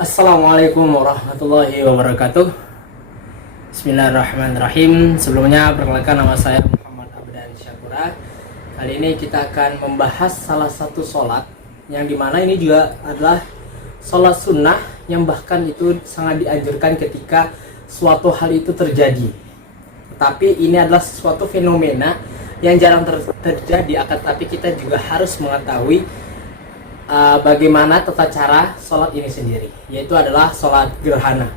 Assalamualaikum warahmatullahi wabarakatuh. Bismillahirrahmanirrahim. Sebelumnya perkenalkan, nama saya Muhammad Abdan Syakura. Kali ini kita akan membahas salah satu sholat yang dimana ini juga adalah sholat sunnah yang bahkan itu sangat dianjurkan ketika suatu hal itu terjadi. Tapi ini adalah suatu fenomena yang jarang terjadi, akan tapi kita juga harus mengetahui bagaimana tata cara sholat ini sendiri, yaitu adalah sholat gerhana.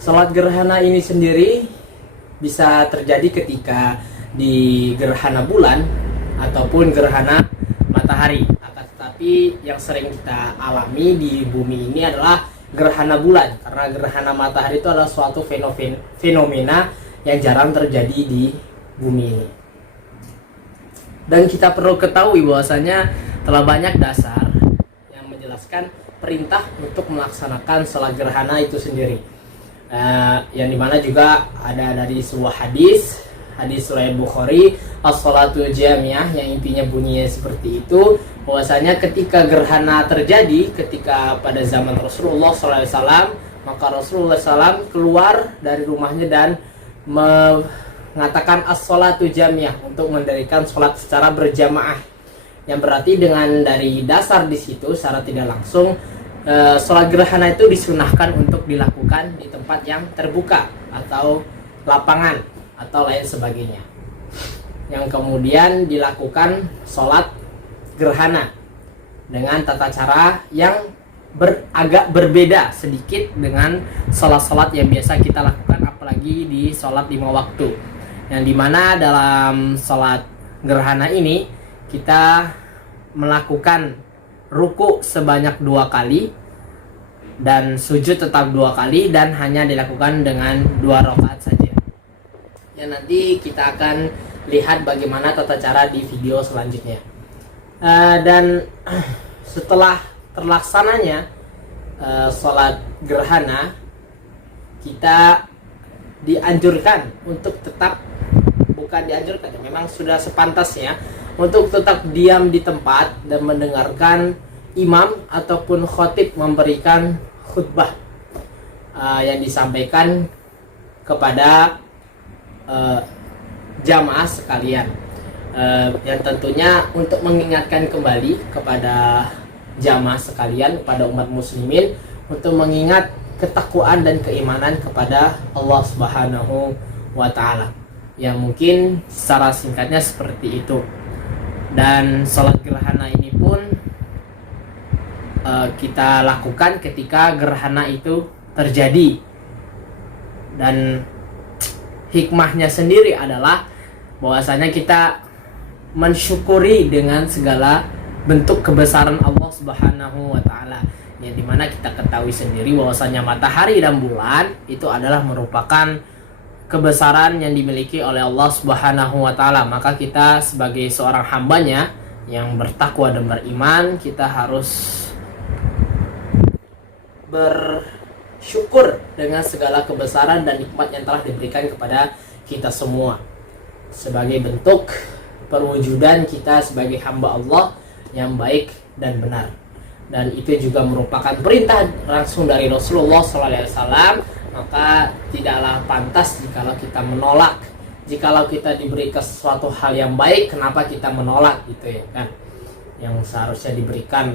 Sholat gerhana ini sendiri bisa terjadi ketika di gerhana bulan ataupun gerhana matahari. Akan tetapi yang sering kita alami di bumi ini adalah gerhana bulan, karena gerhana matahari itu adalah suatu fenomena yang jarang terjadi di bumi ini. Dan kita perlu ketahui bahwasanya telah banyak dasar menjelaskan perintah untuk melaksanakan sholat gerhana itu sendiri, yang dimana juga ada dari sebuah hadis riwayat Bukhari, as-sholatu jamiah, yang intinya bunyinya seperti itu, bahwasanya ketika gerhana terjadi ketika pada zaman Rasulullah SAW, maka Rasulullah SAW keluar dari rumahnya dan mengatakan as-sholatu jamiah, untuk mendirikan sholat secara berjamaah. Yang berarti dengan dari dasar di situ secara tidak langsung sholat gerhana itu disunahkan untuk dilakukan di tempat yang terbuka atau lapangan atau lain sebagainya, yang kemudian dilakukan sholat gerhana dengan tata cara yang agak berbeda sedikit dengan sholat-sholat yang biasa kita lakukan, apalagi di sholat 5 waktu, yang dimana dalam sholat gerhana ini kita melakukan ruku sebanyak 2 kali dan sujud tetap 2 kali, dan hanya dilakukan dengan 2 rakaat saja. Ya, nanti kita akan lihat bagaimana tata cara di video selanjutnya. Dan setelah terlaksananya sholat gerhana, kita dianjurkan untuk tetap, bukan dianjurkan, memang sudah sepantasnya untuk tetap diam di tempat dan mendengarkan imam ataupun khotib memberikan khutbah yang disampaikan kepada jamaah sekalian, yang tentunya untuk mengingatkan kembali kepada jamaah sekalian, kepada umat muslimin, untuk mengingat ketakwaan dan keimanan kepada Allah Subhanahu wa Ta'ala, yang mungkin secara singkatnya seperti itu. Dan sholat gerhana ini pun kita lakukan ketika gerhana itu terjadi, dan hikmahnya sendiri adalah bahwasanya kita mensyukuri dengan segala bentuk kebesaran Allah Subhanahu wa Ta'ala, yang dimana kita ketahui sendiri bahwasanya matahari dan bulan itu adalah merupakan kebesaran yang dimiliki oleh Allah Subhanahu wa Ta'ala. Maka kita sebagai seorang hambanya yang bertakwa dan beriman, kita harus bersyukur dengan segala kebesaran dan nikmat yang telah diberikan kepada kita semua, sebagai bentuk perwujudan kita sebagai hamba Allah yang baik dan benar. Dan itu juga merupakan perintah langsung dari Rasulullah SAW. Maka tidaklah pantas jikalau kita menolak. Jikalau kita diberi sesuatu hal yang baik, kenapa kita menolak, gitu ya kan? Yang seharusnya diberikan,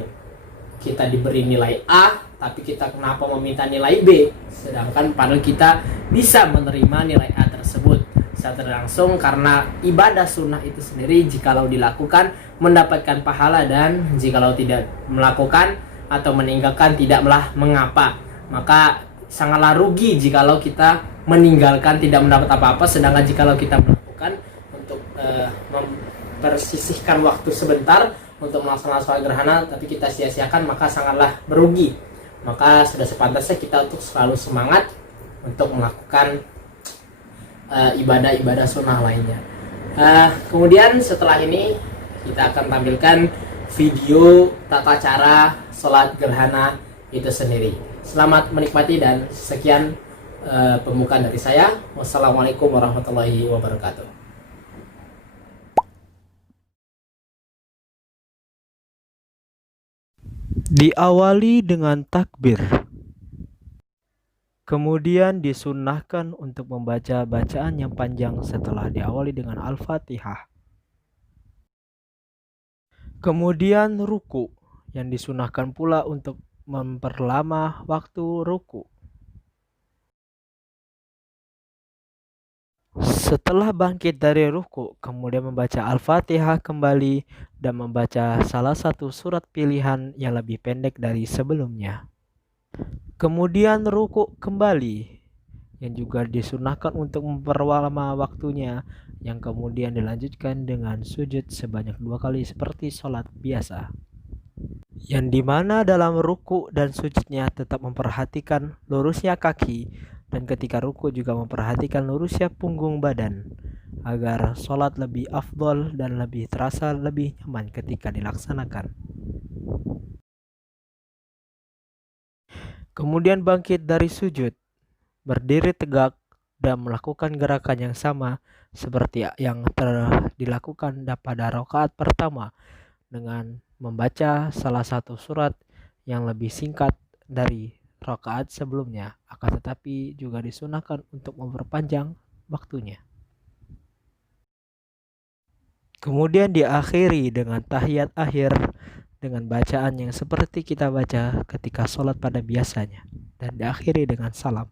kita diberi nilai A, tapi kita kenapa meminta nilai B, sedangkan padahal kita bisa menerima nilai A tersebut secara langsung, karena ibadah sunnah itu sendiri jikalau dilakukan mendapatkan pahala, dan jikalau tidak melakukan atau meninggalkan tidaklah mengapa. Maka sangatlah rugi jikalau kita meninggalkan tidak mendapat apa-apa, sedangkan jikalau kita melakukan untuk mempersisihkan waktu sebentar untuk melaksanakan sholat gerhana tapi kita sia-siakan, maka sangatlah merugi. Maka sudah sepantasnya kita untuk selalu semangat untuk melakukan ibadah-ibadah sunnah lainnya. Kemudian setelah ini kita akan tampilkan video tata cara sholat gerhana itu sendiri. Selamat menikmati, dan sekian pembukaan dari saya. Wassalamualaikum warahmatullahi wabarakatuh. Diawali dengan takbir. Kemudian disunnahkan untuk membaca bacaan yang panjang setelah diawali dengan Al-Fatihah. Kemudian ruku, yang disunahkan pula untuk memperlama waktu ruku. Setelah bangkit dari ruku, kemudian membaca Al-Fatihah kembali dan membaca salah satu surat pilihan yang lebih pendek dari sebelumnya. Kemudian ruku kembali, yang juga disunahkan untuk memperlama waktunya, yang kemudian dilanjutkan dengan sujud sebanyak 2 kali seperti sholat biasa. Yang dimana dalam ruku dan sujudnya tetap memperhatikan lurusnya kaki, dan ketika ruku juga memperhatikan lurusnya punggung badan, agar sholat lebih afdol dan lebih terasa lebih nyaman ketika dilaksanakan. Kemudian bangkit dari sujud, berdiri tegak dan melakukan gerakan yang sama seperti yang dilakukan pada rakaat pertama, dengan membaca salah satu surat yang lebih singkat dari rakaat sebelumnya, akan tetapi juga disunahkan untuk memperpanjang waktunya. Kemudian diakhiri dengan tahiyat akhir dengan bacaan yang seperti kita baca ketika sholat pada biasanya, dan diakhiri dengan salam.